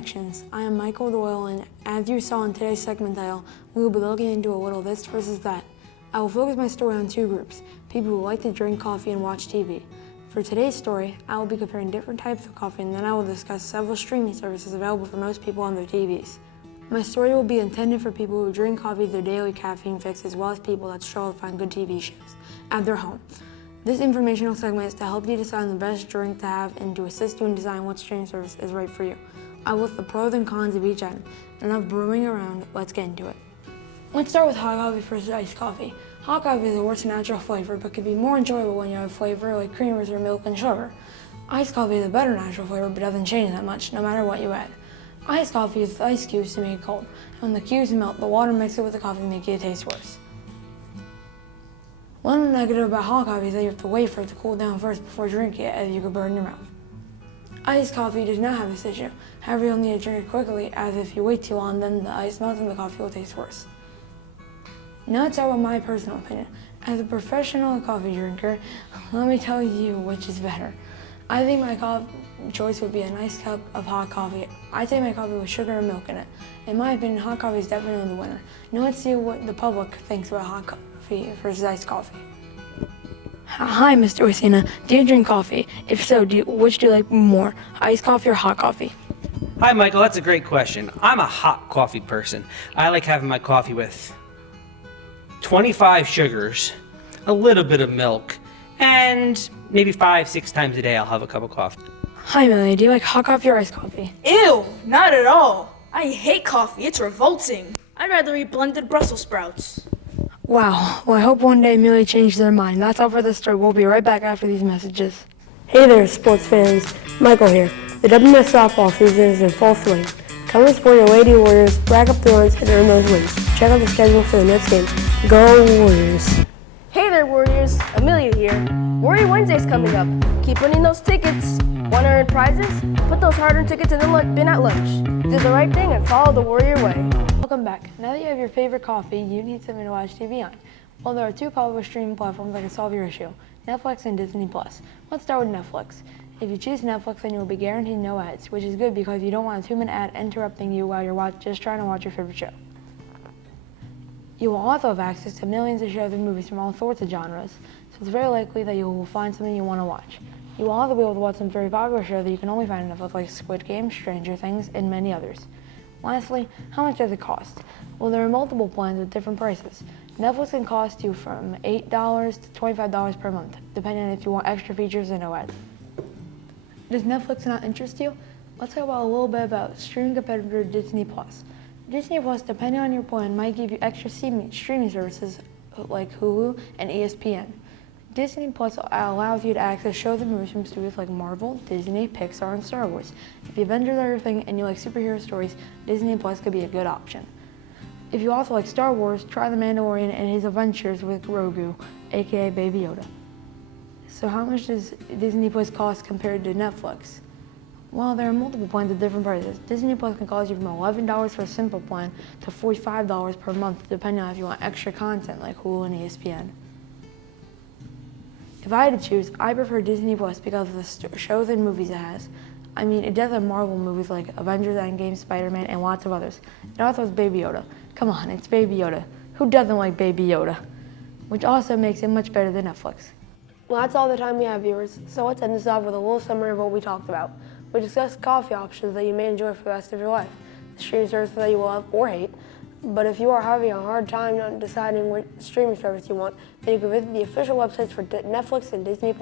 Connections. I am Michael Doyle, and as you saw in today's segment title, we will be looking into a little this versus that. I will focus my story on two groups, people who like to drink coffee and watch TV. For today's story, I will be comparing different types of coffee, and then I will discuss several streaming services available for most people on their TVs. My story will be intended for people who drink coffee as their daily caffeine fix, as well as people that struggle to find good TV shows at their home. This informational segment is to help you decide on the best drink to have and to assist you in deciding what streaming service is right for you. I will list the pros and cons of each item. Enough brewing around, let's get into it. Let's start with hot coffee versus iced coffee. Hot coffee is the worst natural flavor, but can be more enjoyable when you have flavor like creamers or milk and sugar. Iced coffee is a better natural flavor, but doesn't change that much, no matter what you add. Iced coffee uses ice cubes to make it cold, and when the cubes melt, the water mixed with the coffee makes it taste worse. One negative about hot coffee is that you have to wait for it to cool down first before drinking it, as you could burn your mouth. Iced coffee does not have this issue. However, you'll need to drink it quickly, as if you wait too long, then the ice melts and the coffee will taste worse. Now let's start with my personal opinion. As a professional coffee drinker, let me tell you which is better. I think my choice would be a nice cup of hot coffee. I take my coffee with sugar and milk in it. In my opinion, hot coffee is definitely the winner. Now let's see what the public thinks about hot coffee versus iced coffee. Hi, Mr. Orsina. Do you drink coffee? If so, which do you like more, iced coffee or hot coffee? Hi, Michael. That's a great question. I'm a hot coffee person. I like having my coffee with 25 sugars, a little bit of milk, and maybe 5-6 times a day I'll have a cup of coffee. Hi, Millie. Do you like hot coffee or iced coffee? Ew, not at all. I hate coffee. It's revolting. I'd rather eat blended Brussels sprouts. Wow. Well, I hope one day Millie changes their mind. That's all for this story. We'll be right back after these messages. Hey there, sports fans. Michael here. The WNS softball season is in full swing. Come and support your Lady Warriors, rack up the runs, and earn those wins. Check out the schedule for the next game. Go Warriors! Hey there, Warriors. Amelia here. Warrior Wednesday's coming up. Keep winning those tickets. Want to earn prizes? Put those hard-earned tickets in the bin at lunch. Do the right thing and follow the Warrior way. Welcome back. Now that you have your favorite coffee, you need something to watch TV on. Well, there are two popular streaming platforms that can solve your issue, Netflix and Disney+. Let's start with Netflix. If you choose Netflix, then you will be guaranteed no ads, which is good because you don't want a 2-minute ad interrupting you while you're just trying to watch your favorite show. You will also have access to millions of shows and movies from all sorts of genres, so it's very likely that you will find something you want to watch. You will also be able to watch some very popular shows that you can only find on Netflix, like Squid Game, Stranger Things, and many others. Lastly, how much does it cost? Well, there are multiple plans with different prices. Netflix can cost you from $8 to $25 per month, depending on if you want extra features and no ads. Does Netflix not interest you? Let's talk about a little bit about streaming competitor Disney+. Disney+, depending on your plan, might give you extra streaming services like Hulu and ESPN. Disney Plus allows you to access shows and movies from studios like Marvel, Disney, Pixar, and Star Wars. If the Avengers are your thing and you like superhero stories, Disney Plus could be a good option. If you also like Star Wars, try The Mandalorian and his adventures with Grogu, aka Baby Yoda. So how much does Disney Plus cost compared to Netflix? Well, there are multiple plans at different prices. Disney Plus can cost you from $11 for a simple plan to $45 per month, depending on if you want extra content like Hulu and ESPN. If I had to choose, I prefer Disney Plus because of the shows and movies it has. I mean, it does have Marvel movies like Avengers, Endgame, Spider-Man, and lots of others. It also has Baby Yoda. Come on, it's Baby Yoda. Who doesn't like Baby Yoda? Which also makes it much better than Netflix. Well, that's all the time we have, viewers. So let's end this off with a little summary of what we talked about. We discussed coffee options that you may enjoy for the rest of your life, the streaming service that you love or hate. But if you are having a hard time not deciding what streaming service you want, then you can visit the official websites for Netflix and Disney+.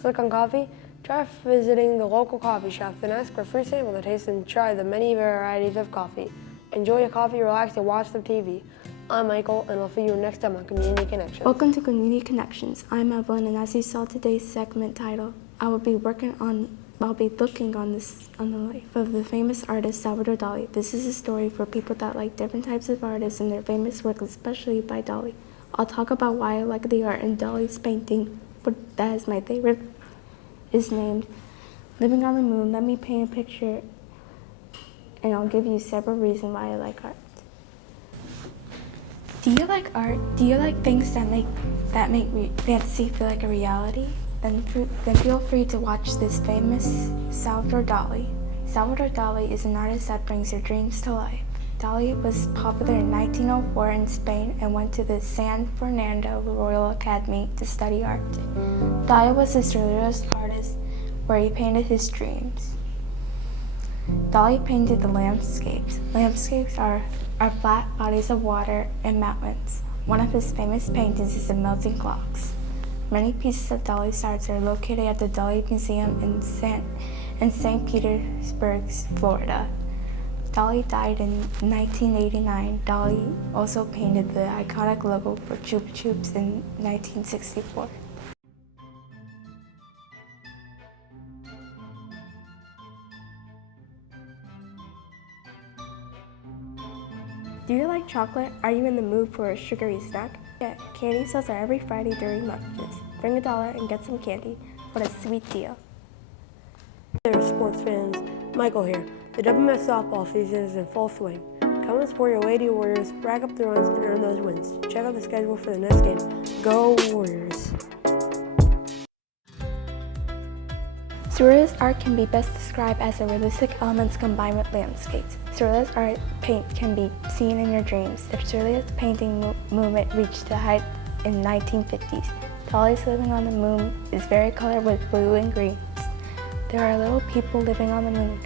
Click on coffee, try visiting the local coffee shop, then ask for a free sample to taste and try the many varieties of coffee. Enjoy your coffee, relax, and watch some TV. I'm Michael, and I'll see you next time on Community Connections. Welcome to Community Connections. I'm Evelyn, and as you saw today's segment title, I'll be looking on the life of the famous artist Salvador Dali. This is a story for people that like different types of artists and their famous work, especially by Dali. I'll talk about why I like the art in Dali's painting, but that is my favorite, is named Living on the Moon. Let me paint a picture, and I'll give you several reasons why I like art. Do you like art? Do you like things that make fantasy feel like a reality? Then feel free to watch this famous Salvador Dali. Salvador Dali is an artist that brings your dreams to life. Dali was popular in 1904 in Spain and went to the San Fernando Royal Academy to study art. Dali was a surrealist artist where he painted his dreams. Dali painted the landscapes. Landscapes are flat bodies of water and mountains. One of his famous paintings is the melting clocks. Many pieces of Dali's art are located at the Dali Museum in St. Petersburg, Florida. Dali died in 1989. Dali also painted the iconic logo for Chupa Chups in 1964. Do you like chocolate? Are you in the mood for a sugary snack? Yeah, candy sales are every Friday during lunches. Bring $1 and get some candy. What a sweet deal. Hey there, sports fans. Michael here. The WMS softball season is in full swing. Come and support your Lady Warriors, rack up the runs, and earn those wins. Check out the schedule for the next game. Go Warriors! Surrealist art can be best described as the realistic elements combined with landscapes. Surrealist art paint can be seen in your dreams. The surrealist painting movement reached a height in 1950s. Dali's Living on the Moon is very colored with blue and greens. There are little people living on the moon.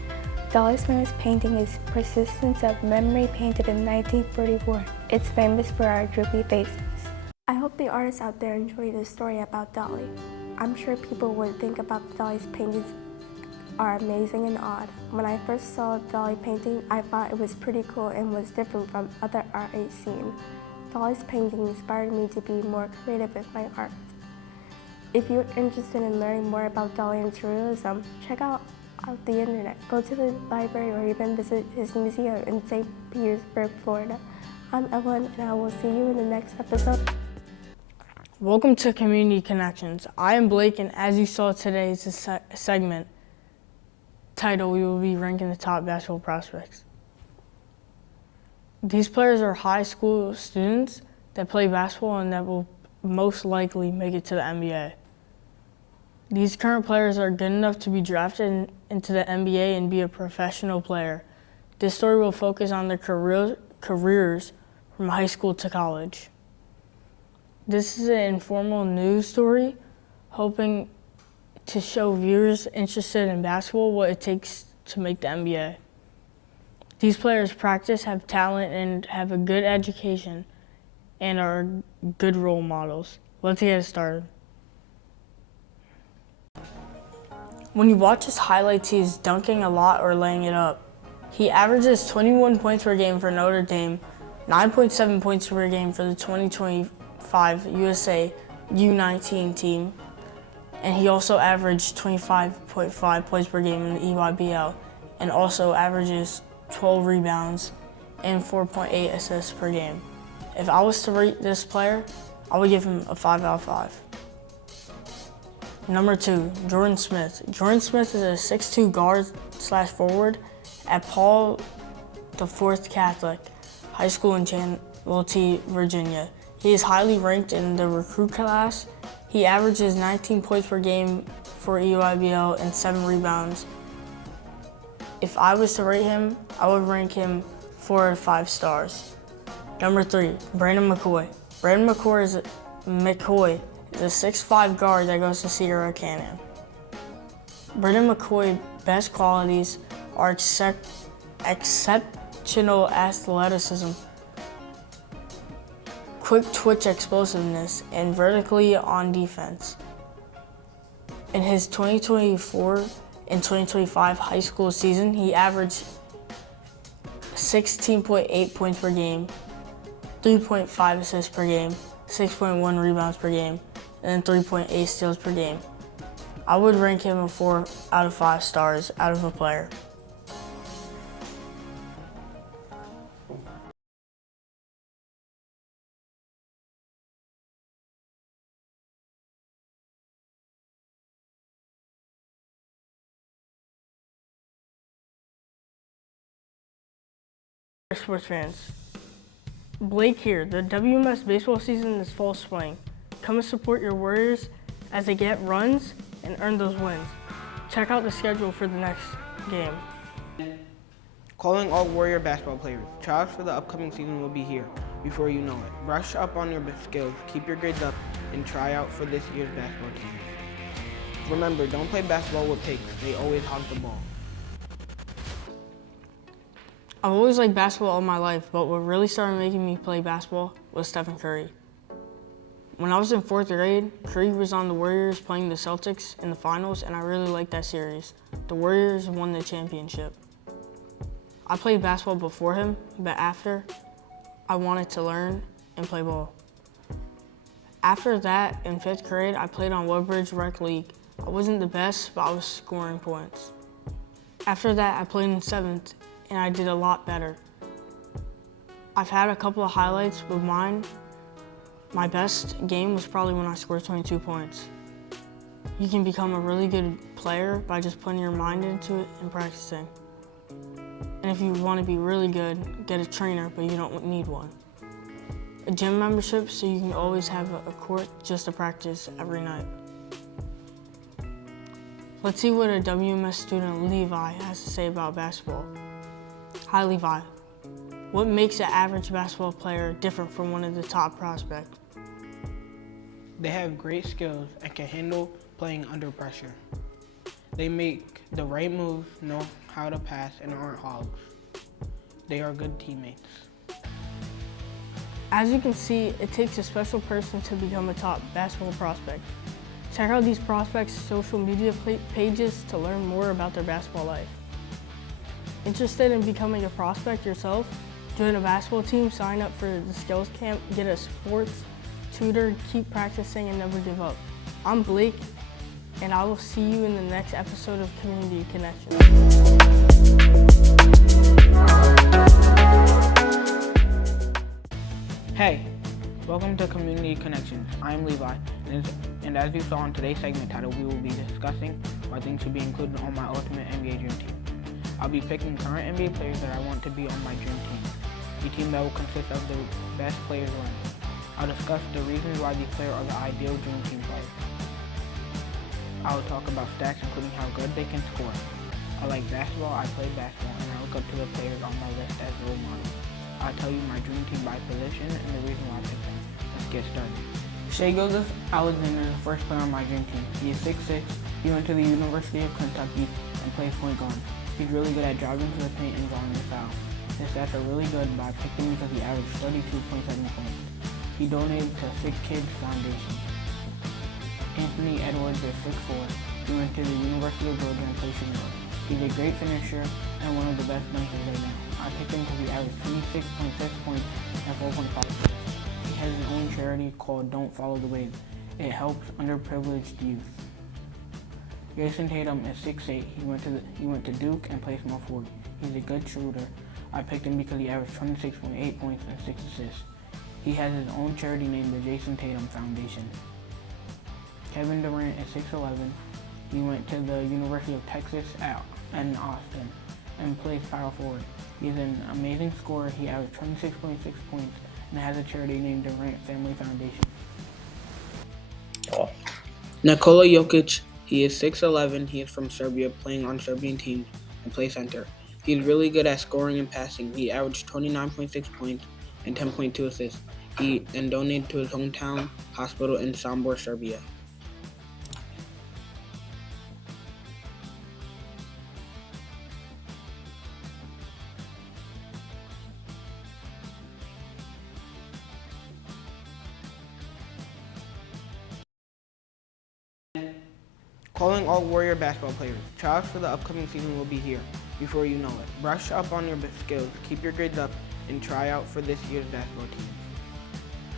Dali's famous painting is Persistence of Memory, painted in 1944. It's famous for our droopy faces. I hope the artists out there enjoy this story about Dali. I'm sure people would think about Dali's paintings are amazing and odd. When I first saw Dali painting, I thought it was pretty cool and was different from other art I've seen. Dali's painting inspired me to be more creative with my art. If you're interested in learning more about Dali and surrealism, check out the internet. Go to the library or even visit his museum in St. Petersburg, Florida. I'm Evelyn, and I will see you in the next episode. Welcome to Community Connections. I am Blake, and as you saw today's segment title, we will be ranking the top basketball prospects. These players are high school students that play basketball and that will most likely make it to the NBA. These current players are good enough to be drafted into the NBA and be a professional player. This story will focus on their careers from high school to college. This is an informal news story, hoping to show viewers interested in basketball what it takes to make the NBA. These players practice, have talent, and have a good education, and are good role models. Let's get started. When you watch his highlights, he is dunking a lot or laying it up. He averages 21 points per game for Notre Dame, 9.7 points per game for the 2025 USA U19 team, and he also averaged 25.5 points per game in the EYBL, and also averages 12 rebounds and 4.8 assists per game. If I was to rate this player, I would give him a 5 out of 5. Number 2, Jordan Smith. Jordan Smith is a 6'2" guard/forward at Paul IV Catholic High School in Channelty, Virginia. He is highly ranked in the recruit class. He averages 19 points per game for EYBL and 7 rebounds. If I was to rate him, I would rank him 4 out of 5 stars. Number 3, Brandon McCoy. Brandon McCoy is a 6'5" guard that goes to Sierra Canyon. Brandon McCoy's best qualities are exceptional athleticism, quick twitch explosiveness, and vertically on defense. In his 2024 and 2025 high school season, he averaged 16.8 points per game, 3.5 assists per game, 6.1 rebounds per game, and 3.8 steals per game. I would rank him a 4 out of 5 stars out of a player. Sports fans, Blake here. The WMS baseball season is full swing. Come and support your Warriors as they get runs and earn those wins. Check out the schedule for the next game. Calling all Warrior basketball players. Tryouts for the upcoming season will be here before you know it. Brush up on your skills, keep your grades up, and try out for this year's basketball team. Remember, don't play basketball with pigs. They always hog the ball. I've always liked basketball all my life, but what really started making me play basketball was Stephen Curry. When I was in 4th grade, Curry was on the Warriors playing the Celtics in the finals, and I really liked that series. The Warriors won the championship. I played basketball before him, but after, I wanted to learn and play ball. After that, in 5th grade, I played on Woodbridge Rec League. I wasn't the best, but I was scoring points. After that, I played in 7th, and I did a lot better. I've had a couple of highlights, but my best game was probably when I scored 22 points. You can become a really good player by just putting your mind into it and practicing. And if you want to be really good, get a trainer, but you don't need one. A gym membership so you can always have a court just to practice every night. Let's see what a WMS student, Levi, has to say about basketball. Hi, Levi. What makes an average basketball player different from one of the top prospects? They have great skills and can handle playing under pressure. They make the right moves, know how to pass, and aren't hogs. They are good teammates. As you can see, it takes a special person to become a top basketball prospect. Check out these prospects' social media pages to learn more about their basketball life. Interested in becoming a prospect yourself? Join a basketball team, sign up for the skills camp, get a sports tutor, keep practicing, and never give up. I'm Blake, and I will see you in the next episode of Community Connection. Hey, welcome to Community Connections. I'm Levi, and as you saw in today's segment title, we will be discussing why things should be included on my ultimate NBA dream team. I'll be picking current NBA players that I want to be on my dream team, a team that will consist of the best players running. I'll discuss the reasons why these players are the ideal dream team players. I will talk about stats, including how good they can score. I like basketball, I play basketball, and I look up to the players on my list as role models. I'll tell you my dream team by position and the reason why I picked them. Let's get started. Shai Gilgeous-Alexander is the first player on my dream team. He is 6'6", he went to the University of Kentucky and plays point guard. He's really good at driving to the paint and drawing the foul. His stats are really good, but I picked him because he averaged 32.7 points. He donated to 6 Kids Foundation. Anthony Edwards is 6'4". He went to the University of Georgia and plays shooting guard. He's a great finisher and one of the best dunkers right now. I picked him because he averaged 26.6 points and 4.5 assists. He has his own charity called Don't Follow the Wave. It helps underprivileged youth. Jason Tatum is 6'8". He went to Duke and plays small forward. He's a good shooter. I picked him because he averaged 26.8 points and 6 assists. He has his own charity named the Jason Tatum Foundation. Kevin Durant is 6'11". He went to the University of Texas in Austin and plays power forward. He's an amazing scorer. He averaged 26.6 points and has a charity named Durant Family Foundation. Nikola Jokic, he is 6'11". He is from Serbia, playing on Serbian teams and plays center. He's really good at scoring and passing. He averaged 29.6 points and 10.2 assists. He then donated to his hometown hospital in Sombor, Serbia. Calling all Warrior basketball players. Tryouts for the upcoming season will be here before you know it. Brush up on your skills, keep your grades up, and try out for this year's basketball team.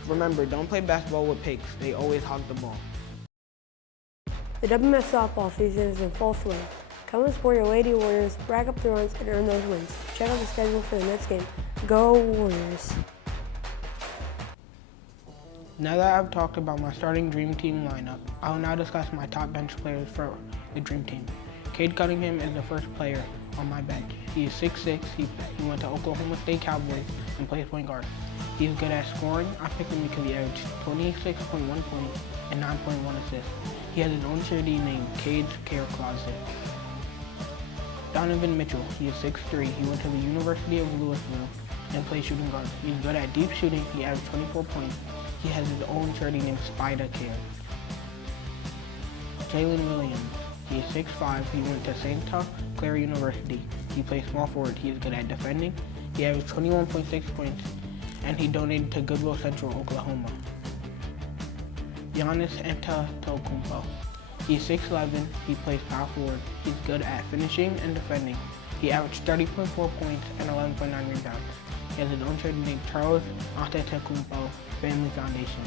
Remember, don't play basketball with pigs. They always hog the ball. The WMS softball season is in full swing. Come and support your Lady Warriors, rack up the runs, and earn those wins. Check out the schedule for the next game. Go Warriors! Now that I've talked about my starting dream team lineup, I will now discuss my top bench players for the dream team. Cade Cunningham is the first player on my bench. He is 6'6". He went to Oklahoma State Cowboys and plays point guard. He's good at scoring. I picked him because he averaged 26.1 points and 9.1 assists. He has his own charity named Cade's Care Closet. Donovan Mitchell, he is 6'3". He went to the University of Louisville and plays shooting guard. He's good at deep shooting. He averaged 24 points. He has his own charity named Spider Care. Jalen Williams, he is 6'5". He went to Santa Clara University. He plays small forward. He is good at defending. He averaged 21.6 points, and he donated to Goodwill Central, Oklahoma. Giannis Antetokounmpo, he is 6'11". He plays power forward. He's good at finishing and defending. He averaged 30.4 points and 11.9 rebounds. He has his own charity named Charles Antetokounmpo Family Foundation.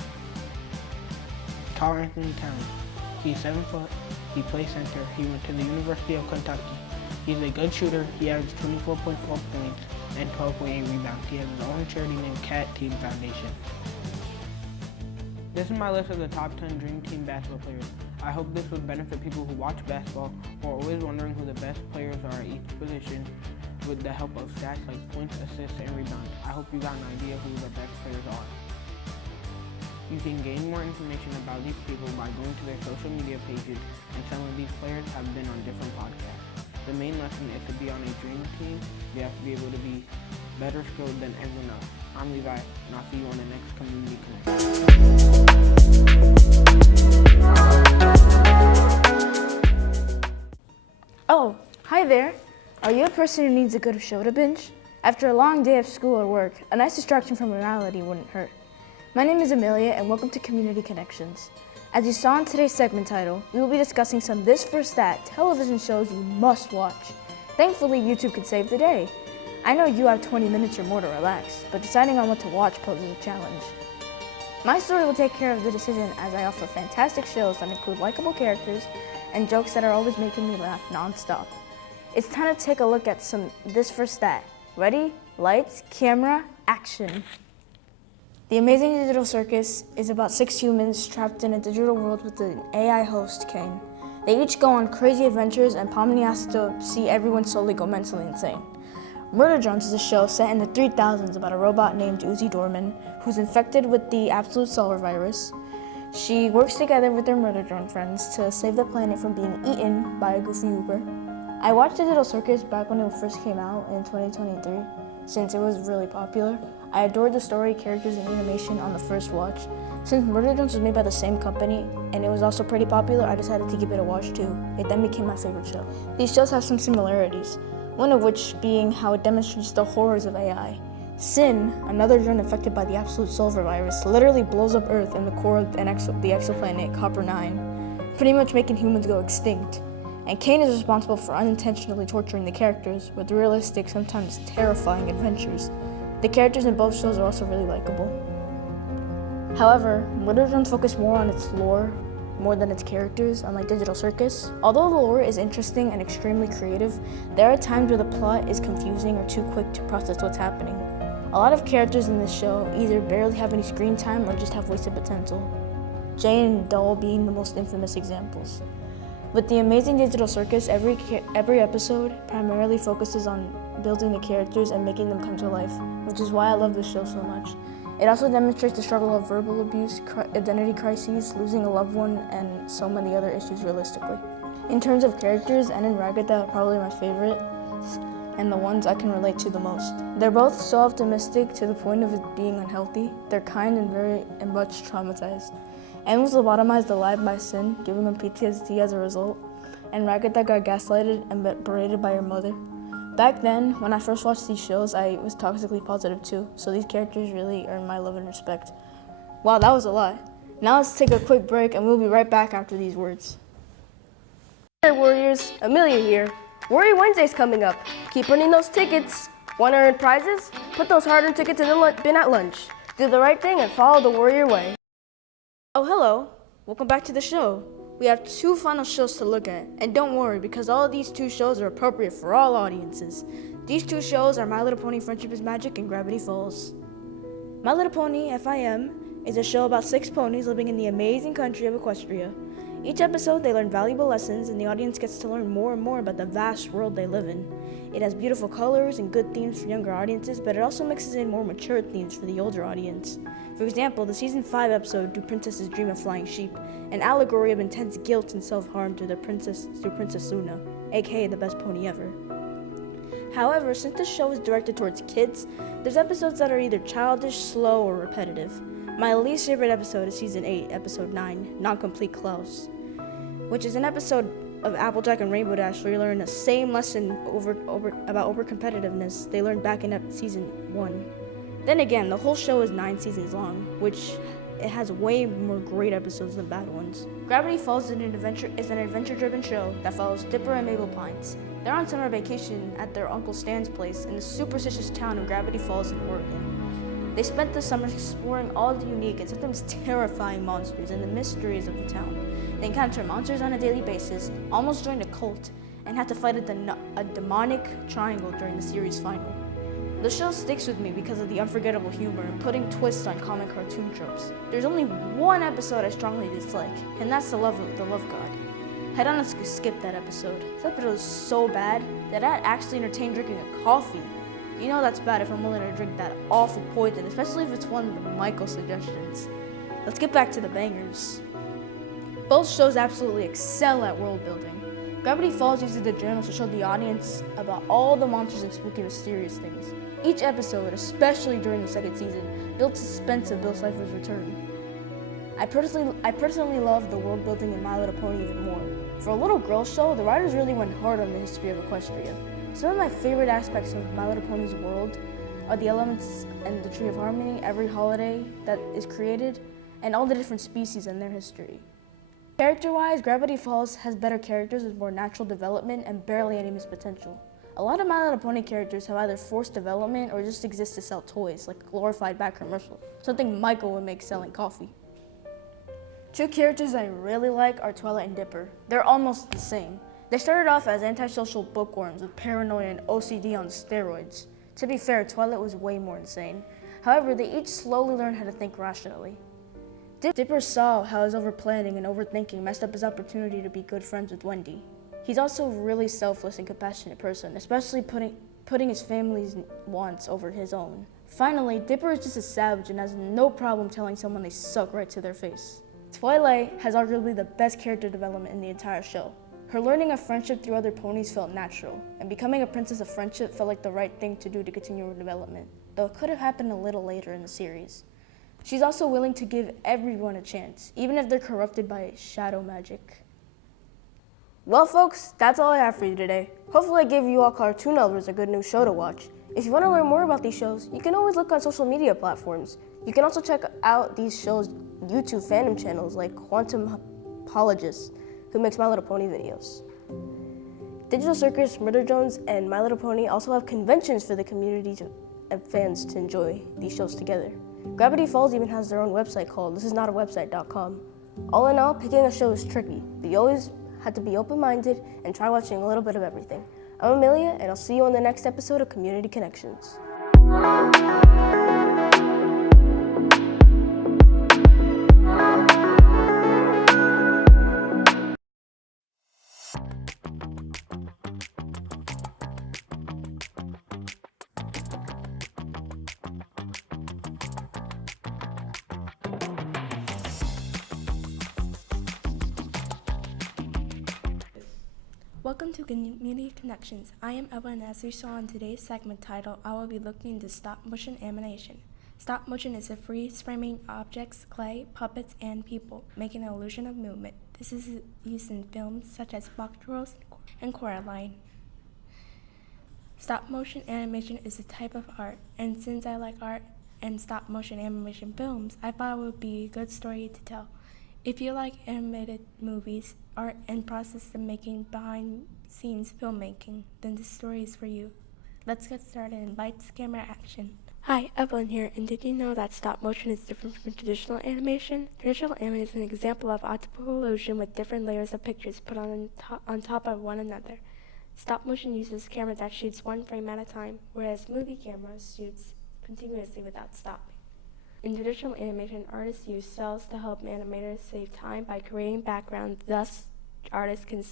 Karl Anthony Towns, he's 7 foot. He plays center. He went to the University of Kentucky. He's a good shooter. He averaged 24.4 points and 12.8 rebounds. He has his own charity named Cat Team Foundation. This is my list of the top 10 Dream Team basketball players. I hope this would benefit people who watch basketball or are always wondering who the best players are at each position with the help of stats like points, assists, and rebounds. I hope you got an idea who the best players are. You can gain more information about these people by going to their social media pages, and some of these players have been on different podcasts. The main lesson is to be on a dream team. You have to be able to be better skilled than everyone else. I'm Levi, and I'll see you on the next Community Connection. Oh, hi there. Are you a person who needs a good show to binge? After a long day of school or work, a nice distraction from reality wouldn't hurt. My name is Amelia, and welcome to Community Connections. As you saw in today's segment title, we will be discussing some This First That television shows you must watch. Thankfully, YouTube can save the day. I know you have 20 minutes or more to relax, but deciding on what to watch poses a challenge. My story will take care of the decision, as I offer fantastic shows that include likable characters and jokes that are always making me laugh non-stop. It's time to take a look at some This First That. Ready? Lights, camera, action. The Amazing Digital Circus is about 6 humans trapped in a digital world with an AI host, Kane. They each go on crazy adventures, and Pomni has to see everyone slowly go mentally insane. Murder Drones is a show set in the 3000s about a robot named Uzi Dorman, who's infected with the Absolute Solar Virus. She works together with their murder drone friends to save the planet from being eaten by a goofy Uber. I watched Digital Circus back when it first came out in 2023, since it was really popular. I adored the story, characters, and animation on the first watch. Since Murder Drones was made by the same company, and it was also pretty popular, I decided to give it a watch too. It then became my favorite show. These shows have some similarities, one of which being how it demonstrates the horrors of AI. Sin, another drone infected by the Absolute Solar Virus, literally blows up Earth and the core of the exoplanet Copper-9, pretty much making humans go extinct. And Kane is responsible for unintentionally torturing the characters with realistic, sometimes terrifying adventures. The characters in both shows are also really likable. However, Murder Drones focus more on its lore more than its characters, unlike Digital Circus. Although the lore is interesting and extremely creative, there are times where the plot is confusing or too quick to process what's happening. A lot of characters in this show either barely have any screen time or just have wasted potential, Jay and Dull being the most infamous examples. With The Amazing Digital Circus, every episode primarily focuses on building the characters and making them come to life, which is why I love this show so much. It also demonstrates the struggle of verbal abuse, identity crises, losing a loved one, and so many other issues realistically. In terms of characters, N and Ragatha are probably my favorites, and the ones I can relate to the most. They're both so optimistic to the point of it being unhealthy. They're kind and very much traumatized. N was lobotomized alive by Sin, giving him PTSD as a result, and Ragatha got gaslighted and berated by her mother. Back then, when I first watched these shows, I was toxically positive too, so these characters really earn my love and respect. Wow, that was a lot. Now let's take a quick break, and we'll be right back after these words. Hey Warriors, Amelia here. Warrior Wednesday's coming up. Keep earning those tickets. Want to earn prizes? Put those hard-earned tickets in the bin at lunch. Do the right thing and follow the Warrior way. Oh, hello. Welcome back to the show. We have 2 final shows to look at, and don't worry because all of these 2 shows are appropriate for all audiences. These 2 shows are My Little Pony Friendship is Magic and Gravity Falls. My Little Pony, FIM, is a show about 6 ponies living in the amazing country of Equestria. Each episode, they learn valuable lessons, and the audience gets to learn more and more about the vast world they live in. It has beautiful colors and good themes for younger audiences, but it also mixes in more mature themes for the older audience. For example, the Season 5 episode, Do Princesses Dream of Flying Sheep, an allegory of intense guilt and self-harm to Princess Luna, aka the best pony ever. However, since the show is directed towards kids, there's episodes that are either childish, slow, or repetitive. My least favorite episode is Season 8, Episode 9, Non-Complete Clothes, which is an episode of Applejack and Rainbow Dash where you learn the same lesson about over-competitiveness they learned back in Season 1. Then again, the whole show is 9 seasons long, which it has way more great episodes than bad ones. Gravity Falls is an adventure-driven show that follows Dipper and Mabel Pines. They're on summer vacation at their Uncle Stan's place in the superstitious town of Gravity Falls in Oregon. They spent the summer exploring all the unique and sometimes terrifying monsters and the mysteries of the town. They encounter monsters on a daily basis, almost joined a cult, and had to fight a demonic triangle during the series final. The show sticks with me because of the unforgettable humor and putting twists on common cartoon tropes. There's only one episode I strongly dislike, and that's the Love God. Head on and skip that episode. This episode is so bad that I'd actually entertain drinking a coffee. You know that's bad if I'm willing to drink that awful poison, especially if it's one of the Michael suggestions. Let's get back to the bangers. Both shows absolutely excel at world building. Gravity Falls uses the journals to show the audience about all the monsters and spooky mysterious things. Each episode, especially during the second season, builds suspense of Bill Cipher's return. I personally love the world building in My Little Pony even more. For a little girl show, the writers really went hard on the history of Equestria. Some of my favorite aspects of My Little Pony's world are the elements and the Tree of Harmony, every holiday that is created, and all the different species and their history. Character-wise, Gravity Falls has better characters with more natural development and barely any missed potential. A lot of My Little Pony characters have either forced development or just exist to sell toys, like a glorified back commercial, something Michael would make selling coffee. Two characters I really like are Twilight and Dipper. They're almost the same. They started off as antisocial bookworms with paranoia and OCD on steroids. To be fair, Twilight was way more insane. However, they each slowly learned how to think rationally. Dipper saw how his overplanning and overthinking messed up his opportunity to be good friends with Wendy. He's also a really selfless and compassionate person, especially putting his family's wants over his own. Finally, Dipper is just a savage and has no problem telling someone they suck right to their face. Twilight has arguably the best character development in the entire show. Her learning of friendship through other ponies felt natural, and becoming a princess of friendship felt like the right thing to do to continue her development, though it could have happened a little later in the series. She's also willing to give everyone a chance, even if they're corrupted by shadow magic. Well, folks, that's all I have for you today. Hopefully I gave you all cartoon lovers a good new show to watch. If you want to learn more about these shows, you can always look on social media platforms. You can also check out these shows' YouTube fandom channels like Quantum Apologist, who makes My Little Pony videos. Digital Circus, Murder Jones, and My Little Pony also have conventions for the community and fans to enjoy these shows together. Gravity Falls even has their own website called thisisnotawebsite.com. All in all, picking a show is tricky, but you always have to be open-minded and try watching a little bit of everything. I'm Amelia, and I'll see you on the next episode of Community Connections. Welcome to Community Connections. I am Ella, and as you saw in today's segment title, I will be looking into stop motion animation. Stop motion is a freeze-framing objects, clay, puppets, and people, making an illusion of movement. This is used in films such as Boctorals and Coraline. Stop motion animation is a type of art, and since I like art and stop motion animation films, I thought it would be a good story to tell. If you like animated movies, art, and process of making behind-scenes filmmaking, then this story is for you. Let's get started in lights, camera, action. Hi, Evelyn here, and did you know that stop motion is different from traditional animation? Traditional animation is an example of optical illusion with different layers of pictures put on top of one another. Stop motion uses camera that shoots one frame at a time, whereas movie camera shoots continuously without stopping. In traditional animation, artists use cells to help animators save time by creating backgrounds, thus artists can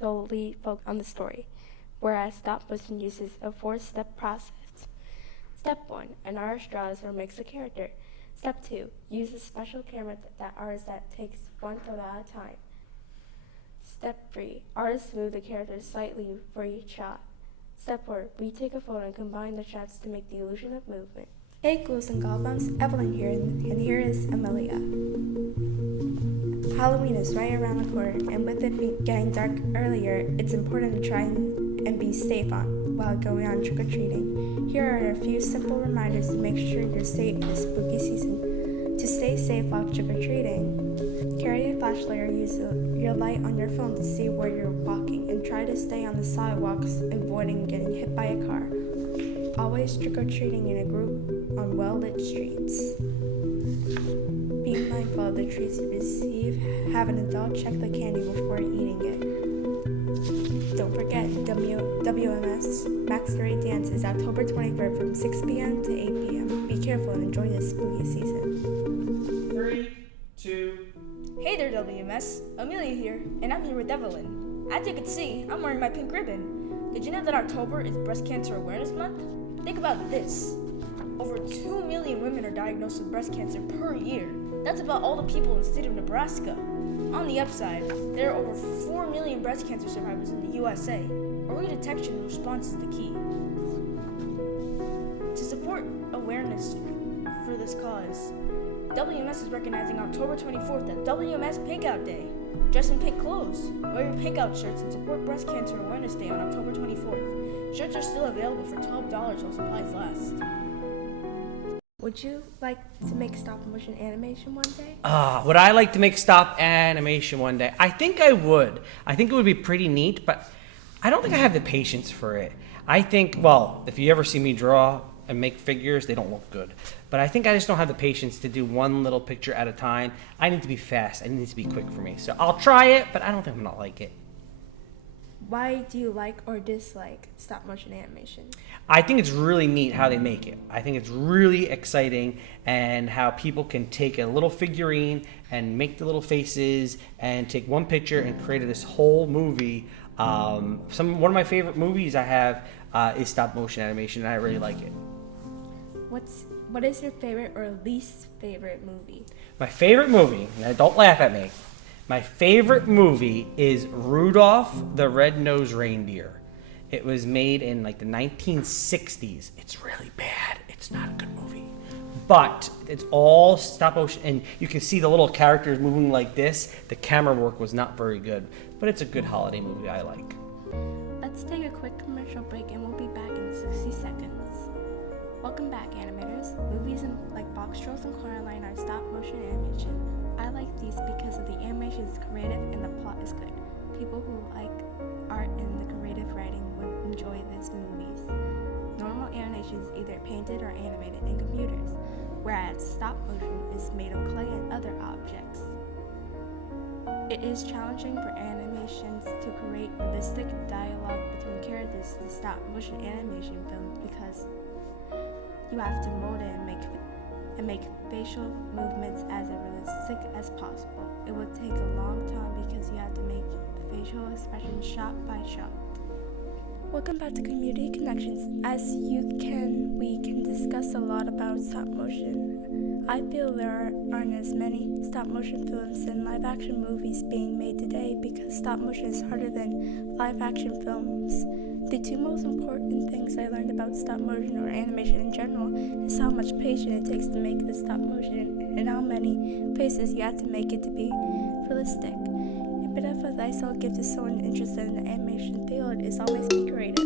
solely focus on the story, whereas stop motion uses a 4-step process. Step 1, an artist draws or makes a character. Step 2, use a special camera that takes one photo at a time. Step 3, artists move the character slightly for each shot. Step 4. Retake a photo and combine the shots to make the illusion of movement. Hey ghouls and goblins, Evelyn here, and here is Amelia. Halloween is right around the corner, and with it getting dark earlier, it's important to try and be safe while going on trick-or-treating. Here are a few simple reminders to make sure you're safe this spooky season. To stay safe while trick-or-treating, carry a flashlight or use your light on your phone to see where you're walking, and try to stay on the sidewalks, avoiding getting hit by a car. Always trick-or-treating in a group on well-lit streets. Be mindful of the treats you receive. Have an adult check the candy before eating it. Don't forget, WMS Max Ray Dance is October 23rd from 6 p.m. to 8 p.m. Be careful and enjoy this spooky season. 3, 2. Hey there, WMS. Amelia here, and I'm here with Evelyn. As you can see, I'm wearing my pink ribbon. Did you know that October is Breast Cancer Awareness Month? Think about this. Over 2 million women are diagnosed with breast cancer per year. That's about all the people in the state of Nebraska. On the upside, there are over 4 million breast cancer survivors in the USA. Early detection and response is the key. To support awareness for this cause, WMS is recognizing October 24th as WMS Pink Out Day. Dress in pink clothes, wear your pink out shirts, and support Breast Cancer Awareness Day on October 24th. Shirts are still available for $12 while supplies last. Would you like to make stop-motion animation one day? Would I like to make stop animation one day? I think I would. I think it would be pretty neat, but I don't think I have the patience for it. I think, well, if you ever see me draw and make figures, they don't look good. But I think I just don't have the patience to do one little picture at a time. I need to be fast. I need it to be quick for me. So I'll try it, but I don't think I'm gonna like it. Why do you like or dislike stop-motion animation? I think it's really neat how they make it. I think it's really exciting, and how people can take a little figurine and make the little faces and take one picture and create this whole movie. One of my favorite movies I have is stop motion animation, and I really like it. What is your favorite or least favorite movie? My favorite movie, now don't laugh at me, my favorite movie is Rudolph the Red-Nosed Reindeer. It was made in like the 1960s. It's really bad. It's not a good movie. But it's all stop motion, and you can see the little characters moving like this. The camera work was not very good, but it's a good holiday movie I like. Let's take a quick commercial break and we'll be back in 60 seconds. Welcome back, animators. Movies like Boxtrolls and Coraline are stop-motion animation. I like these because of the animation is creative and the plot is good. People who like art and the creative writing would enjoy these movies. Normal animation is either painted or animated in computers, whereas stop-motion is made of clay and other objects. It is challenging for animations to create realistic dialogue between characters in stop-motion animation films because you have to mold it and make facial movements as realistic as possible. It would take a long time because you have to make the facial expression shot by shot. Welcome back to Community Connections. As we can discuss a lot about stop motion. I feel there aren't as many stop motion films and live action movies being made today because stop motion is harder than live action films. The two most important things I learned about stop motion or animation in general is how much patience it takes to make the stop motion and how many faces you have to make it to be realistic. A bit of advice I'll give to someone interested in the animation field is always be creative.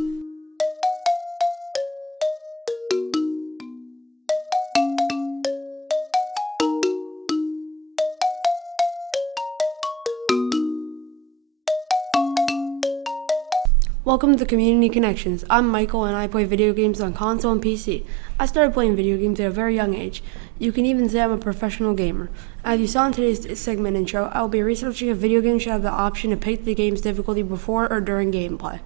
Welcome to Community Connections. I'm Michael and I play video games on console and PC. I started playing video games at a very young age. You can even say I'm a professional gamer. As you saw in today's segment intro, I will be researching if video games should have the option to pick the game's difficulty before or during gameplay.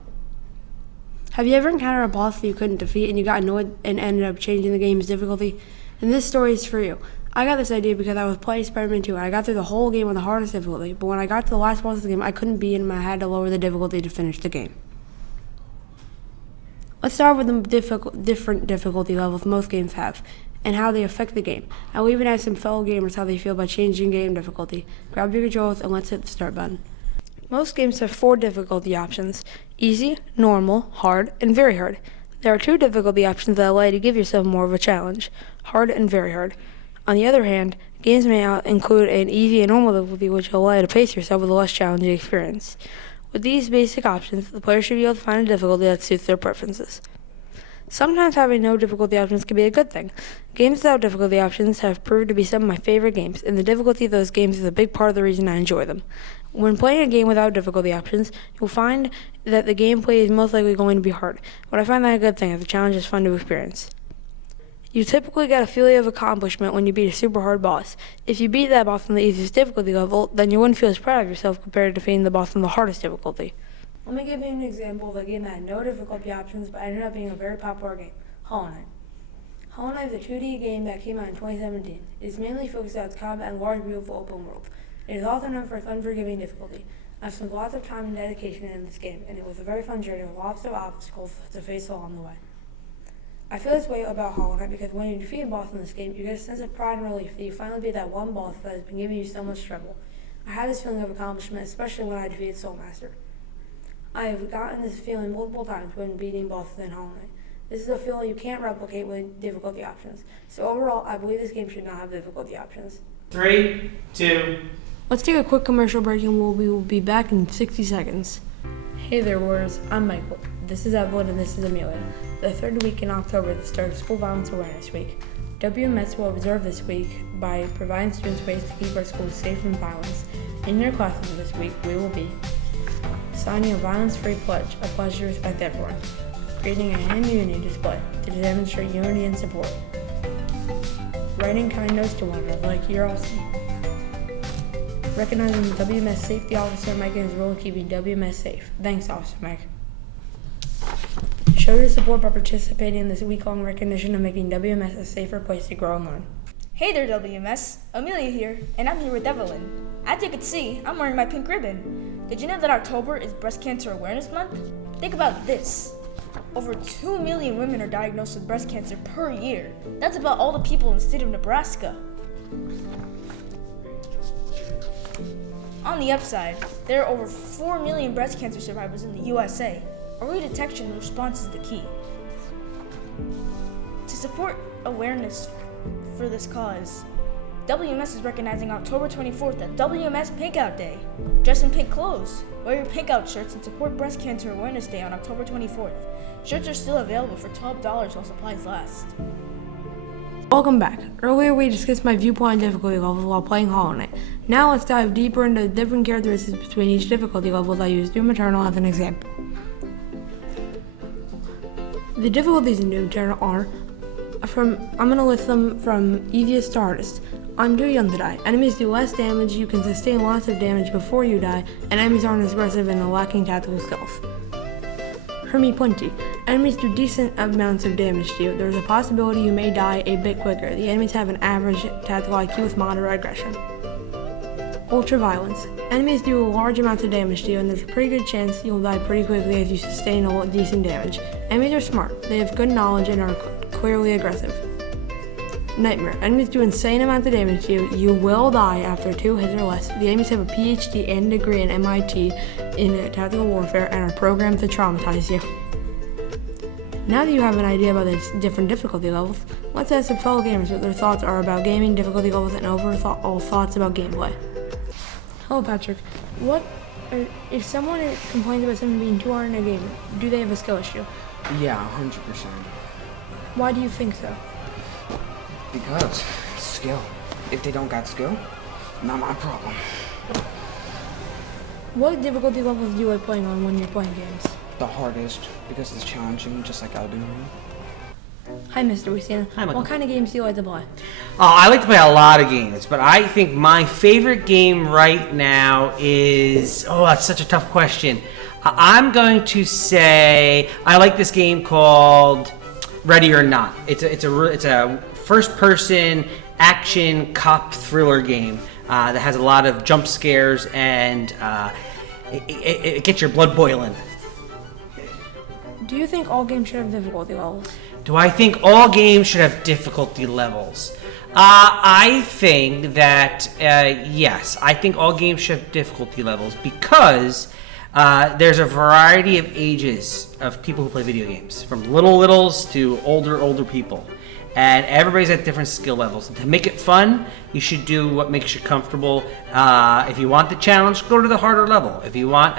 Have you ever encountered a boss that you couldn't defeat and you got annoyed and ended up changing the game's difficulty? And this story is for you. I got this idea because I was playing Spider-Man 2 and I got through the whole game on the hardest difficulty, but when I got to the last boss of the game, I couldn't beat him and I had to lower the difficulty to finish the game. Let's start with the different difficulty levels most games have, and how they affect the game. I will even ask some fellow gamers how they feel about changing game difficulty. Grab your controls and let's hit the start button. Most games have 4 difficulty options: easy, normal, hard, and very hard. There are 2 difficulty options that allow you to give yourself more of a challenge: hard and very hard. On the other hand, games may include an easy and normal difficulty, which will allow you to pace yourself with a less challenging experience. With these basic options, the player should be able to find a difficulty that suits their preferences. Sometimes having no difficulty options can be a good thing. Games without difficulty options have proved to be some of my favorite games, and the difficulty of those games is a big part of the reason I enjoy them. When playing a game without difficulty options, you'll find that the gameplay is most likely going to be hard, but I find that a good thing as the challenge is fun to experience. You typically get a feeling of accomplishment when you beat a super hard boss. If you beat that boss on the easiest difficulty level, then you wouldn't feel as proud of yourself compared to defeating the boss on the hardest difficulty. Let me give you an example of a game that had no difficulty options but ended up being a very popular game: Hollow Knight. Hollow Knight is a 2D game that came out in 2017. It is mainly focused on its combat and large, beautiful open world. It is also known for its unforgiving difficulty. I've spent lots of time and dedication in this game, and it was a very fun journey with lots of obstacles to face along the way. I feel this way about Hollow Knight because when you defeat a boss in this game, you get a sense of pride and relief that you finally beat that one boss that has been giving you so much trouble. I had this feeling of accomplishment, especially when I defeated Soul Master. I have gotten this feeling multiple times when beating bosses in Hollow Knight. This is a feeling you can't replicate with difficulty options. So overall, I believe this game should not have difficulty options. 3, 2. Let's take a quick commercial break and we will be back in 60 seconds. Hey there, Warriors. I'm Michael. This is Evelyn and this is Amelia. The third week in October is the start of School Violence Awareness Week. WMS will observe this week by providing students ways to keep our schools safe from violence. In your classroom this week, we will be signing a violence-free pledge, a pledge to respect everyone, creating a hand unity display to demonstrate unity and support, writing kind notes to one another like "You're awesome," recognizing the WMS safety officer Mike and his role in keeping WMS safe. Thanks, Officer Mike. Show your support by participating in this week-long recognition of making WMS a safer place to grow and learn. Hey there, WMS. Amelia here, and I'm here with Evelyn. As you can see, I'm wearing my pink ribbon. Did you know that October is Breast Cancer Awareness Month? Think about this. Over 2 million women are diagnosed with breast cancer per year. That's about all the people in the state of Nebraska. On the upside, there are over 4 million breast cancer survivors in the USA. Early detection and response is the key. To support awareness for this cause, WMS is recognizing October 24th as WMS Pink Out Day. Dress in pink clothes, wear your pink out shirts, and support Breast Cancer Awareness Day on October 24th. Shirts are still available for $12 while supplies last. Welcome back. Earlier we discussed my viewpoint and difficulty levels while playing Hollow Knight. Now let's dive deeper into the different characteristics between each difficulty level. I use Doom Eternal as an example. The difficulties in Doom Eternal are I'm going to list them from easiest to hardest. I'm too young to die. Enemies do less damage, you can sustain lots of damage before you die, and enemies aren't as aggressive and are lacking tactical skills. Hermie Plenty. Enemies do decent amounts of damage to you. There's a possibility you may die a bit quicker. The enemies have an average tactical IQ with moderate aggression. Ultra Violence. Enemies do large amounts of damage to you, and there's a pretty good chance you'll die pretty quickly if you sustain a decent damage. Enemies are smart. They have good knowledge and are clearly aggressive. Nightmare. Enemies do insane amounts of damage to you. You will die after 2 hits or less. The enemies have a PhD and degree in MIT in tactical warfare and are programmed to traumatize you. Now that you have an idea about the different difficulty levels, let's ask some fellow gamers what their thoughts are about gaming difficulty levels and overall thoughts about gameplay. Hello, Patrick. If someone complains about something being too hard in a game, do they have a skill issue? Yeah, 100%. Why do you think so? Because skill. If they don't got skill, not my problem. What difficulty levels do you like playing on when you're playing games? The hardest, because it's challenging, just like Elden Ring. Hi, Mr. Wiesina. Hi, Michael. What kind of games do you like to play? I like to play a lot of games, but I think my favorite game right now is... Oh, that's such a tough question. I'm going to say I like this game called Ready or Not. It's a first-person action cop thriller game that has a lot of jump scares and it gets your blood boiling. Do you think all games should have difficulty levels? Do I think all games should have difficulty levels? I think that, yes, I think all games should have difficulty levels because there's a variety of ages of people who play video games, from littles to older people. And everybody's at different skill levels. And to make it fun, you should do what makes you comfortable. If you want the challenge, go to the harder level. If you want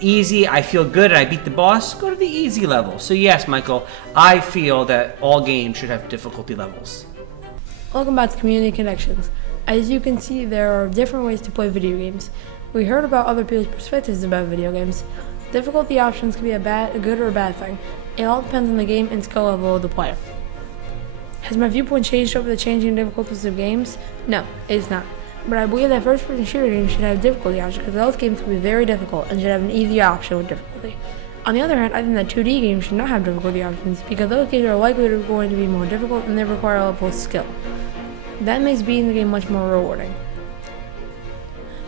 easy, I feel good and I beat the boss, go to the easy level. So yes, Michael, I feel that all games should have difficulty levels. Welcome back to Community Connections. As you can see, there are different ways to play video games. We heard about other people's perspectives about video games. Difficulty options can be a good or a bad thing. It all depends on the game and skill level of the player. Has my viewpoint changed over the changing difficulties of games? No, it is not. But I believe that first-person shooter games should have difficulty options because those games can be very difficult and should have an easy option with difficulty. On the other hand, I think that 2D games should not have difficulty options because those games are likely going to be more difficult and they require a level of skill. That makes beating the game much more rewarding.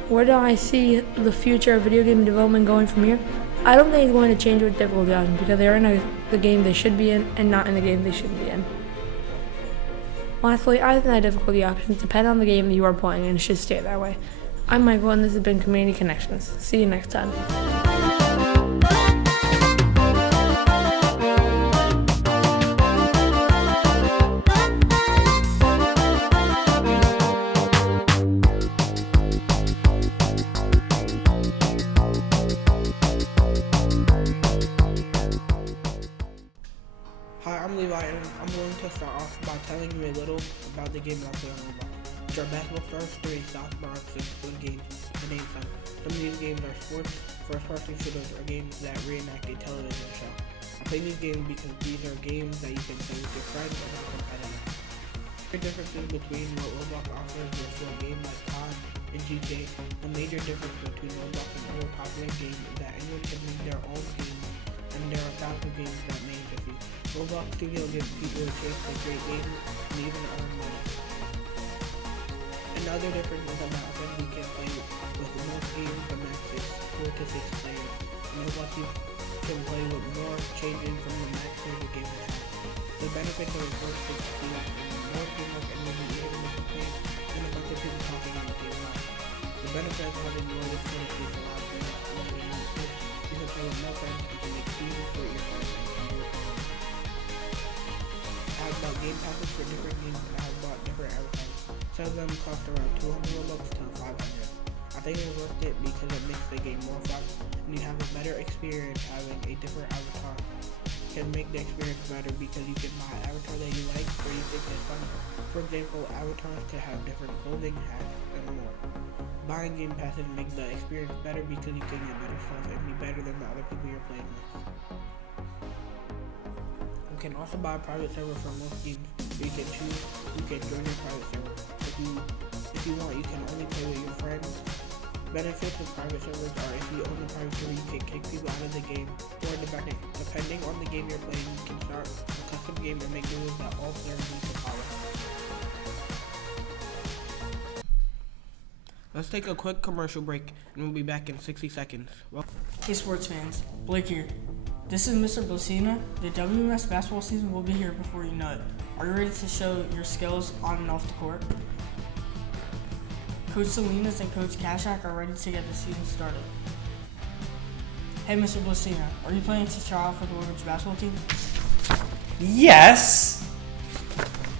Where do I see the future of video game development going from here? I don't think it's going to change with difficulty options because they are in the game they should be in and not in the game they shouldn't be in. Lastly, I think that difficulty options depend on the game that you are playing and it should stay that way. I'm Michael and this has been Community Connections. See you next time. Hi, I'm Levi, and I'm going to start off by telling you a little about the game that I play on Roblox, which are basketball stars, 3, soft box, and swim games, to name some. Some of these games are sports, first-person shooters, or games that reenact a television show. I play these games because these are games that you can play with your friends and have competitive. The differences between what Roblox offers versus a game like COD and GTA. The major difference between Roblox and other popular games is that anyone can make their own games, and there are thousands of games that may interest you. Roblox Studio gives people a chance to create games and even earn money. Another difference is the amount of friends you can play with most games. The max is 4 to 6 players. In Roblox you can play with more, changing from the max to the game has. The benefits are first to see more teamwork and maybe even with the play and a bunch of people talking on the game live. The benefit of having more than 20 people out there on the game is you can play with more friends, you can make teams for your friends and can do it. I have bought game passes for different games and I have bought different avatars. Some of them cost around 200 Robux to 500. I think it's worth it because it makes the game more fun and you have a better experience having a different avatar. It can make the experience better because you can buy an avatar that you like or you think is fun. For example, avatars could have different clothing, hats, and more. Buying game passes make the experience better because you can get better stuff and be better than the other people you're playing with. You can also buy a private server for most games. You can choose who can join your private server. If you want, you can only play with your friends. Benefits of private servers are if you own a private server, you can kick people out of the game, or depending on the game you're playing, you can start a custom game and make rules that all players need to follow. Let's take a quick commercial break and we'll be back in 60 seconds. Hey sports fans, Blake here. This is Mr. Blasina. The WMS basketball season will be here before you know it. Are you ready to show your skills on and off the court? Coach Salinas and Coach Kashak are ready to get the season started. Hey Mr. Blasina, are you planning to try out for the women's basketball team? Yes!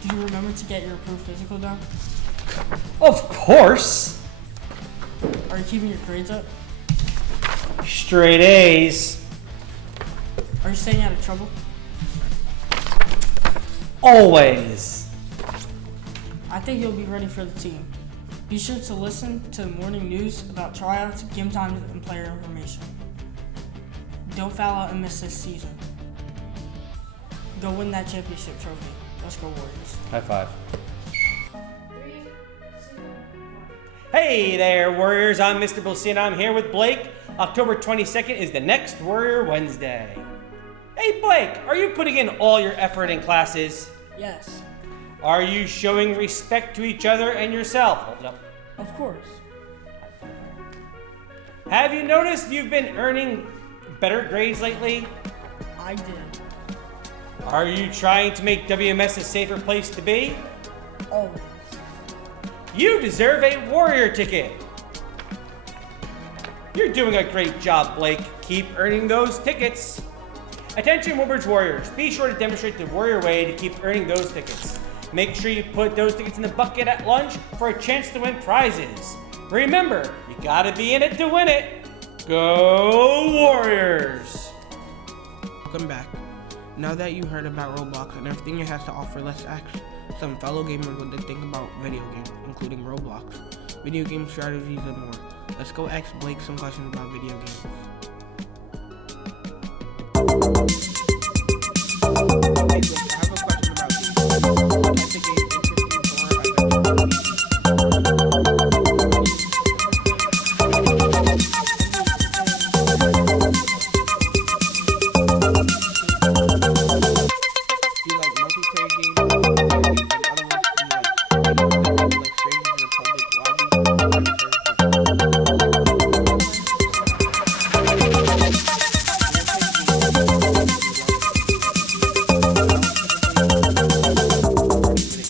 Do you remember to get your approved physical done? Of course! Are you keeping your grades up? Straight A's. Are you staying out of trouble? Always. I think you'll be ready for the team. Be sure to listen to the morning news about tryouts, game times, and player information. Don't foul out and miss this season. Go win that championship trophy. Let's go Warriors. High five. Hey there, Warriors. I'm Mr. Blasina. I'm here with Blake. October 22nd is the next Warrior Wednesday. Hey, Blake, are you putting in all your effort in classes? Yes. Are you showing respect to each other and yourself? Hold it up. Of course. Have you noticed you've been earning better grades lately? I did. Are you trying to make WMS a safer place to be? always. You deserve a Warrior ticket. You're doing a great job, Blake. Keep earning those tickets. Attention Woodbridge Warriors, be sure to demonstrate the Warrior way to keep earning those tickets. Make sure you put those tickets in the bucket at lunch for a chance to win prizes. Remember, you gotta be in it to win it. Go Warriors! Welcome back. Now that you heard about Roblox and everything it has to offer, let's ask some fellow gamers what they think about video games, including Roblox, video game strategies, and more. Let's go ask Blake some questions about video games. Hey Blake, I have a question about you. What type of game interests you more about Do you like multiplayer games? And other ones do you like games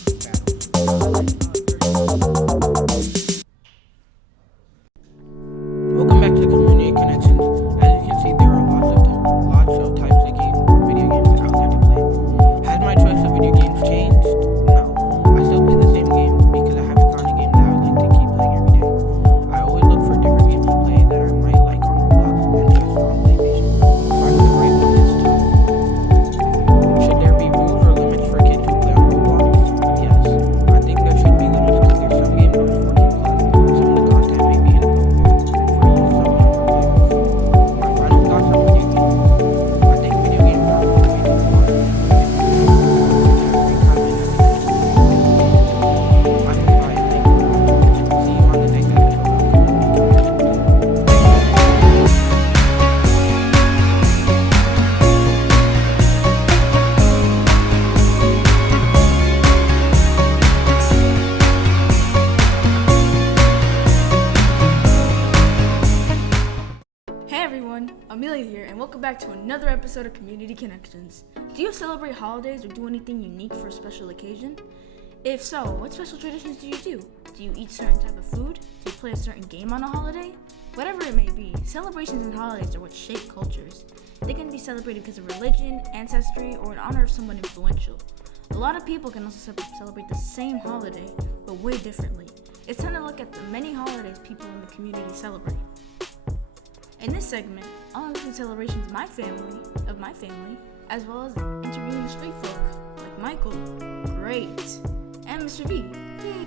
like Strangers in a Public Lobby? Welcome back to Community Connections. As you can see, there are lots of types of video games out there to play. Has my choice of video games changed? No. I still play the same games because I haven't found a game that I would like to keep playing every day. I always look for different games to play that I might like on Roblox and just on PlayStation. Finding the right one is tough. Should there be rules or limits for kids who play on Roblox? Yes. I think there should be limits because there's some games that are 14 plus. Some of the content may be inappropriate. My final thoughts on video games. I think video games are a way to fun. I'm Levi, and thank you for watching. See you on the next episode. Hey everyone, Amelia here, and welcome back to another episode of Community Connections. Do you celebrate holidays or do anything unique for a special occasion? If so, what special traditions do you do? Do you eat certain type of food? Do you play a certain game on a holiday? Whatever it may be, celebrations and holidays are what shape cultures. They can be celebrated because of religion, ancestry, or in honor of someone influential. A lot of people can also celebrate the same holiday, but way differently. It's time to look at the many holidays people in the community celebrate. In this segment, I'll include celebrations of my family, as well as interviewing street folk like Michael, great, and Mr. B.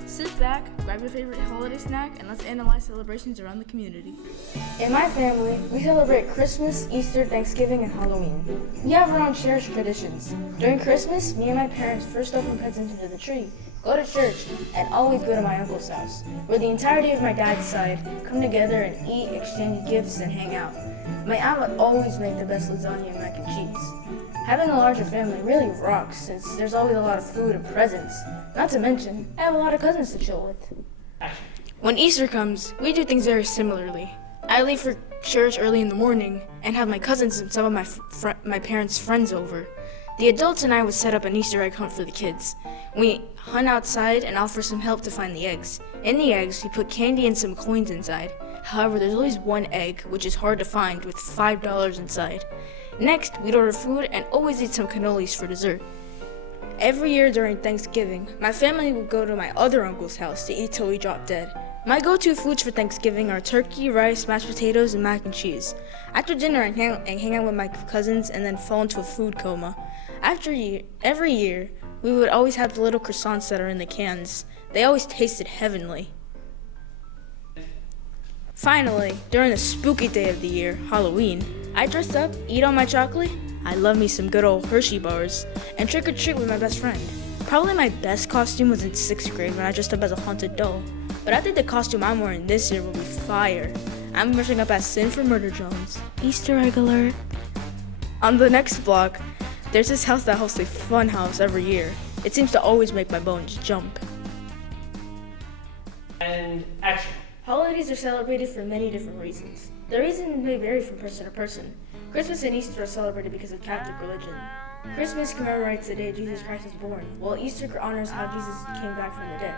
Sit back, grab your favorite holiday snack, and let's analyze celebrations around the community. In my family, we celebrate Christmas, Easter, Thanksgiving, and Halloween. We have our own cherished traditions. During Christmas, me and my parents first open presents under the tree, go to church, and always go to my uncle's house, where the entirety of my dad's side come together and eat, exchange gifts, and hang out. My aunt would always make the best lasagna and mac and cheese. Having a larger family really rocks, since there's always a lot of food and presents. Not to mention, I have a lot of cousins to chill with. When Easter comes, we do things very similarly. I leave for church early in the morning and have my cousins and some of my parents' friends over. The adults and I would set up an Easter egg hunt for the kids. We hunt outside and offer some help to find the eggs. In the eggs, we put candy and some coins inside. However, there's always one egg, which is hard to find, with $5 inside. Next, we'd order food and always eat some cannolis for dessert. Every year during Thanksgiving, my family would go to my other uncle's house to eat till we dropped dead. My go-to foods for Thanksgiving are turkey, rice, mashed potatoes, and mac and cheese. After dinner, I hang out with my cousins and then fall into a food coma. Every year, we would always have the little croissants that are in the cans. They always tasted heavenly. Finally, during the spooky day of the year, Halloween, I dress up, eat all my chocolate. I love me some good old Hershey bars, and trick or treat with my best friend. Probably my best costume was in 6th grade when I dressed up as a haunted doll. But I think the costume I'm wearing this year will be fire. I'm dressing up as Sin from Murder Jones. Easter egg alert. On the next block, there's this house that hosts a fun house every year. It seems to always make my bones jump. And action. Holidays are celebrated for many different reasons. The reasons may vary from person to person. Christmas and Easter are celebrated because of Catholic religion. Christmas commemorates the day Jesus Christ was born, while Easter honors how Jesus came back from the dead.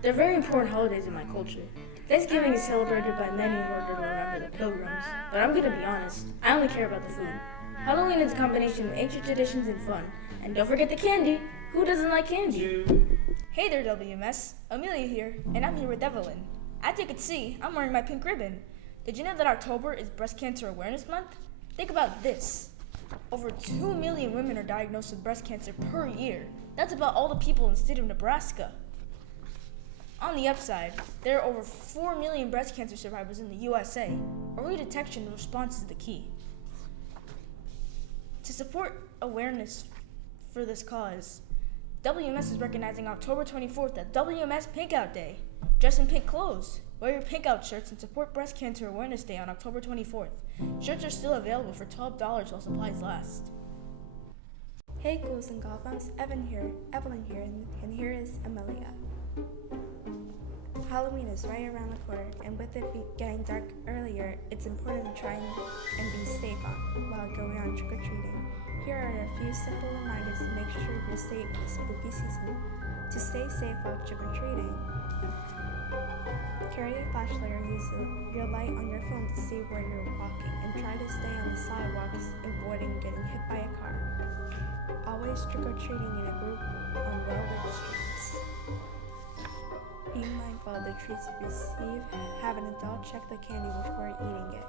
They're very important holidays in my culture. Thanksgiving is celebrated by many in order to remember the pilgrims, but I'm gonna be honest, I only care about the food. Halloween is a combination of ancient traditions and fun. And don't forget the candy. Who doesn't like candy? Hey there, WMS. Amelia here, and I'm here with Evelyn. As you can see, I'm wearing my pink ribbon. Did you know that October is Breast Cancer Awareness Month? Think about this. Over 2 million women are diagnosed with breast cancer per year. That's about all the people in the state of Nebraska. On the upside, there are over 4 million breast cancer survivors in the USA. Early detection and response is the key. To support awareness for this cause, WMS is recognizing October 24th as WMS Pink Out Day. Dress in pink clothes, wear your pink out shirts, and support Breast Cancer Awareness Day on October 24th. Shirts are still available for $12 while supplies last. Hey ghouls and goblins, Evelyn here, and here is Amelia. Halloween is right around the corner, and with it getting dark earlier, it's important to try and be safe while going on trick-or-treating. Here are a few simple reminders to make sure you're safe this spooky season. To stay safe while trick-or-treating, carry a flashlight or use your light on your phone to see where you're walking, and try to stay on the sidewalks, avoiding getting hit by a car. Always trick-or-treating in a group on well-lit streets. Be mindful of the treats you receive. Have an adult check the candy before eating it.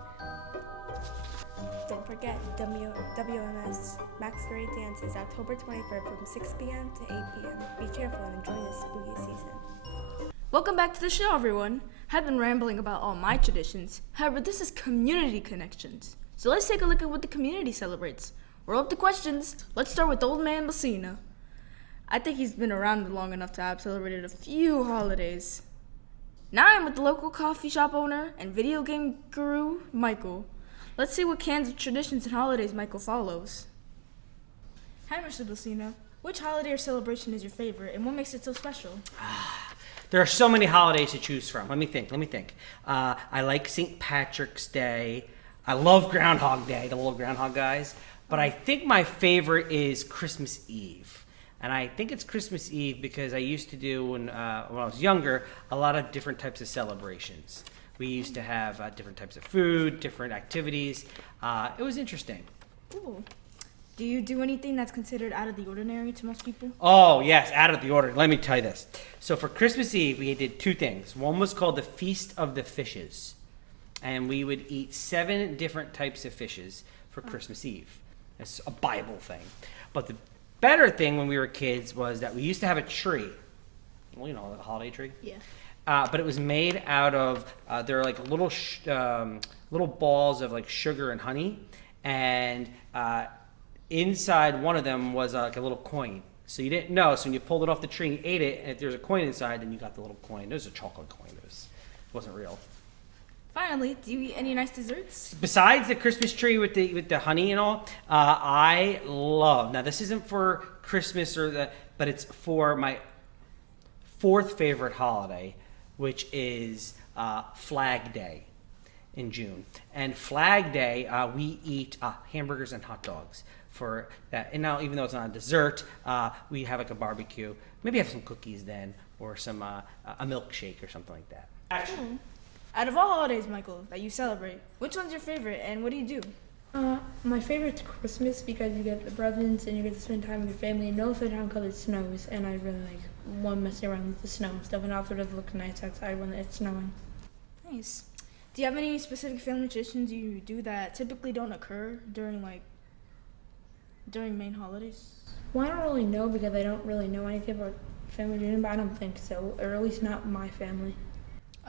Don't forget, WMS Max 3 Dance is October 23rd from 6 p.m. to 8 p.m. Be careful and enjoy this spooky season. Welcome back to the show, everyone. I've been rambling about all my traditions. However, this is Community Connections. So let's take a look at what the community celebrates. We're up to questions. Let's start with Old Man Messina. I think he's been around long enough to have celebrated a few holidays. Now I'm with the local coffee shop owner and video game guru, Michael. Let's see what kinds of traditions and holidays Michael follows. Hi, Mr. Messina. Which holiday or celebration is your favorite, and what makes it so special? There are so many holidays to choose from. Let me think. I like St. Patrick's Day. I love Groundhog Day, the little groundhog guys. But I think my favorite is Christmas Eve. And I think it's Christmas Eve because I used to do, when I was younger, a lot of different types of celebrations. We used to have different types of food, different activities. It was interesting. Cool. Do you do anything that's considered out of the ordinary to most people? Oh, yes, out of the order. Let me tell you this. So for Christmas Eve, we did two things. One was called the Feast of the Fishes. And we would eat 7 different types of fishes for Christmas Eve. It's a Bible thing. But the better thing when we were kids was that we used to have a tree. Well, you know, the holiday tree. Yeah. But it was made out of, they're like little balls of like sugar and honey. And inside one of them was like a little coin. So you didn't know. So when you pulled it off the tree and you ate it, and if there was a coin inside, then you got the little coin. It was a chocolate coin. It wasn't real. Finally, do you eat any nice desserts? Besides the Christmas tree with the honey and all, I love, now this isn't for Christmas but it's for my 4th favorite holiday, which is Flag Day in June. And Flag Day, we eat hamburgers and hot dogs for that. And now, even though it's not a dessert, we have like a barbecue. Maybe have some cookies then, or some a milkshake or something like that. Actually. Out of all holidays, Michael, that you celebrate, which one's your favorite and what do you do? My favorite's Christmas because you get the presents and you get to spend time with your family. And most of the time because it snows, and I really like messing around with the snow and stuff. And also it does look nice outside when it's snowing. Nice. Do you have any specific family traditions you do that typically don't occur during main holidays? Well, I don't really know because I don't really know anything about family tradition, but I don't think so, or at least not my family.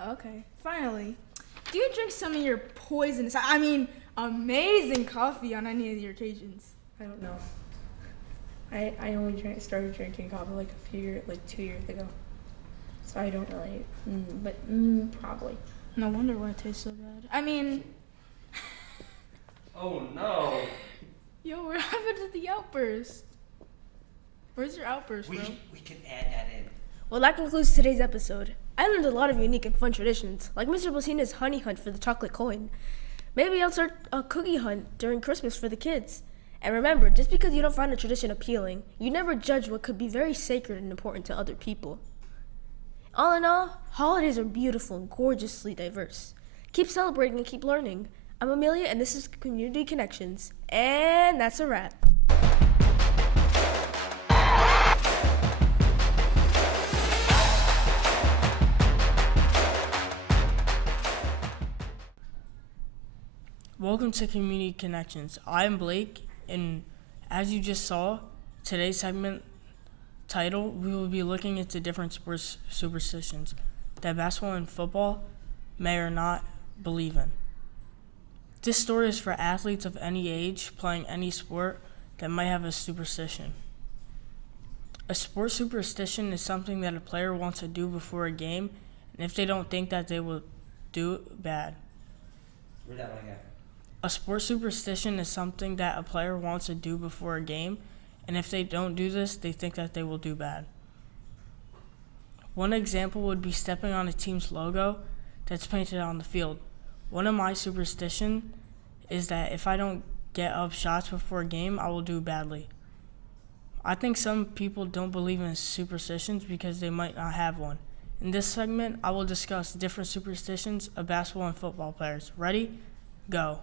Okay. Finally, do you drink some of your amazing coffee on any of your occasions? I don't know. I only started drinking coffee 2 years ago. So I don't really, probably. No wonder why it tastes so bad. Oh no. Yo, what happened to the outburst? Where's your outburst, bro? We can add that in. Well, that concludes today's episode. I learned a lot of unique and fun traditions, like Mr. Messina's honey hunt for the chocolate coin. Maybe I'll start a cookie hunt during Christmas for the kids. And remember, just because you don't find a tradition appealing, you never judge what could be very sacred and important to other people. All in all, holidays are beautiful and gorgeously diverse. Keep celebrating and keep learning. I'm Amelia, and this is Community Connections. And that's a wrap. Welcome to Community Connections. I'm Blake, and as you just saw, today's segment title, we will be looking into different sports superstitions that basketball and football may or not believe in. This story is for athletes of any age playing any sport that might have a superstition. A sports superstition is something that a player wants to do before a game, and if they don't think that they will do bad. Read that one again. A sports superstition is something that a player wants to do before a game, and if they don't do this, they think that they will do bad. One example would be stepping on a team's logo that's painted on the field. One of my superstitions is that if I don't get up shots before a game, I will do badly. I think some people don't believe in superstitions because they might not have one. In this segment, I will discuss different superstitions of basketball and football players. Ready? Go.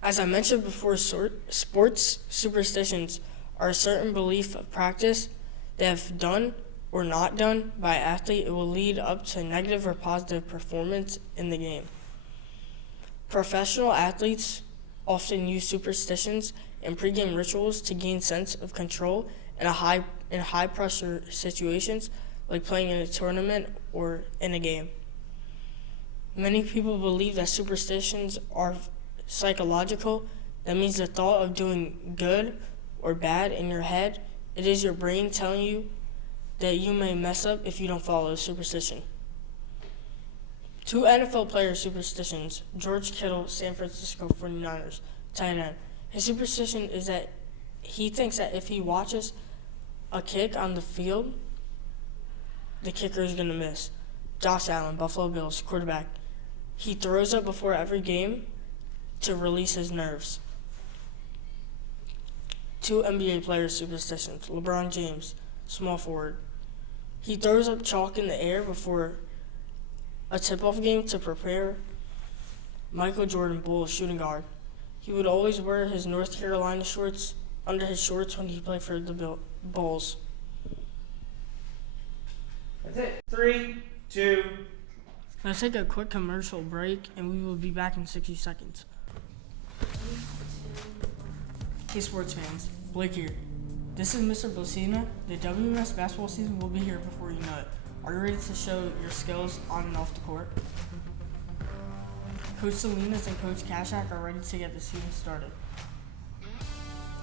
As I mentioned before, sports superstitions are a certain belief of practice that if done or not done by an athlete, it will lead up to negative or positive performance in the game. Professional athletes often use superstitions and pregame rituals to gain sense of control in high pressure situations like playing in a tournament or in a game. Many people believe that superstitions are psychological. That means the thought of doing good or bad in your head. It is your brain telling you that you may mess up if you don't follow a superstition. 2 NFL player superstitions. George Kittle, San Francisco 49ers, tight end. His superstition is that he thinks that if he watches a kick on the field, the kicker is going to miss. Josh Allen, Buffalo Bills, quarterback. He throws up before every game to release his nerves. 2 NBA players superstitions. LeBron James, small forward. He throws up chalk in the air before a tip-off game to prepare. Michael Jordan, Bulls, shooting guard. He would always wear his North Carolina shorts under his shorts when he played for the Bulls. That's it. 3, 2. Let's take a quick commercial break, and we will be back in 60 seconds. Hey sports fans, Blake here. This is Mr. Blasina. The WMS basketball season will be here before you know it. Are you ready to show your skills on and off the court? Coach Salinas and Coach Kashak are ready to get the season started.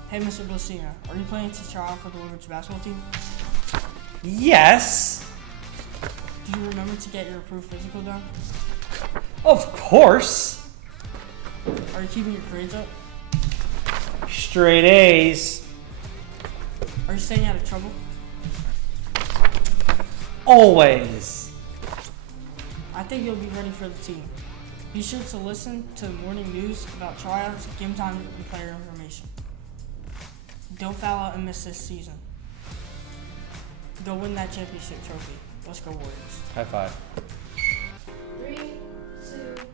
Hey Mr. Blasina, are you planning to try out for the women's basketball team? Yes. Do you remember to get your approved physical done? Of course. Are you keeping your grades up? Straight A's. Are you staying out of trouble? Always. I think you'll be ready for the team. Be sure to listen to the morning news about tryouts, game time, and player information. Don't foul out and miss this season. Go win that championship trophy. Let's go Warriors. High five. 3, 2,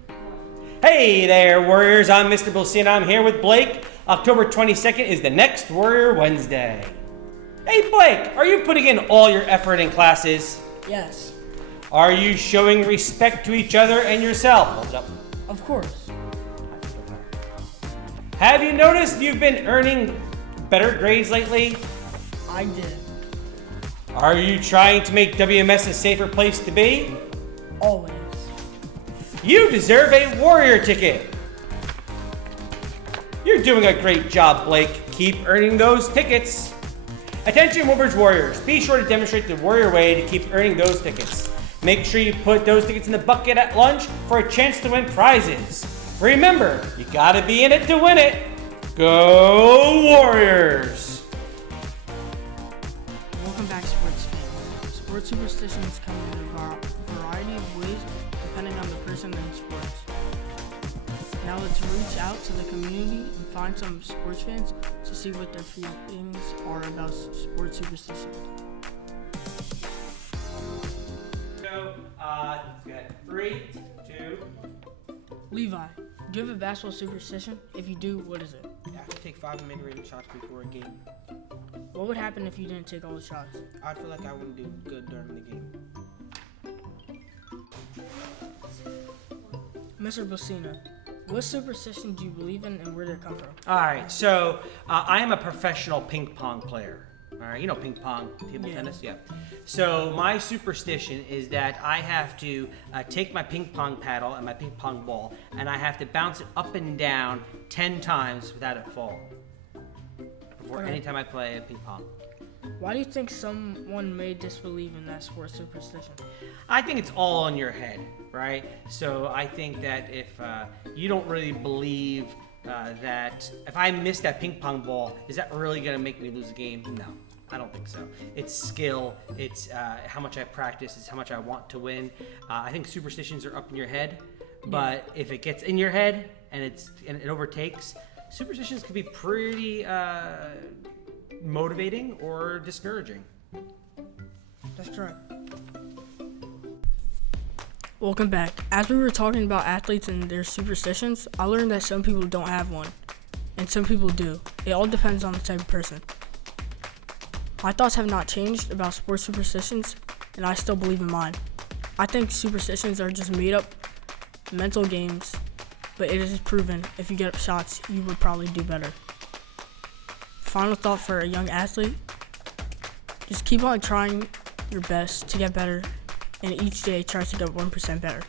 1. Hey there, Warriors. I'm Mr. Blasina. I'm here with Blake. October 22nd is the next Warrior Wednesday. Hey, Blake, are you putting in all your effort in classes? Yes. Are you showing respect to each other and yourself? Hold up. Of course. Have you noticed you've been earning better grades lately? I did. Are you trying to make WMS a safer place to be? Always. You deserve a Warrior ticket. You're doing a great job, Blake. Keep earning those tickets. Attention Woodbridge Warriors, be sure to demonstrate the Warrior way to keep earning those tickets. Make sure you put those tickets in the bucket at lunch for a chance to win prizes. Remember, you gotta be in it to win it. Go Warriors! Welcome back, sports fans. Sports superstitions come in a variety of ways depending on the person and sports. Now let's reach out to the community and find some sports fans to see what their feelings are about sports superstitions. So, let's get 3, 2. Levi, do you have a basketball superstition? If you do, what is it? I have to take 5 mid-range shots before a game. What would happen if you didn't take all the shots? I'd feel like I wouldn't do good during the game. Mr. Bocina, what superstition do you believe in and where did it come from? All right, so I am a professional ping pong player. All right, you know ping pong, table tennis, yeah. So my superstition is that I have to take my ping pong paddle and my ping pong ball, and I have to bounce it up and down 10 times without it falling. Before any time I play ping pong. Why do you think someone may disbelieve in that sports superstition? I think it's all in your head, right? So I think that if you don't really believe that if I miss that ping pong ball, is that really going to make me lose a game? No, I don't think so. It's skill. It's how much I practice. It's how much I want to win. I think superstitions are up in your head, but if it gets in your head and it overtakes, superstitions can be pretty motivating or discouraging. That's correct. Welcome back. As we were talking about athletes and their superstitions, I learned that some people don't have one, and some people do. It all depends on the type of person. My thoughts have not changed about sports superstitions, and I still believe in mine. I think superstitions are just made up mental games, but it is proven if you get up shots, you would probably do better. Final thought for a young athlete, just keep on trying your best to get better, and each day try to get 1% better.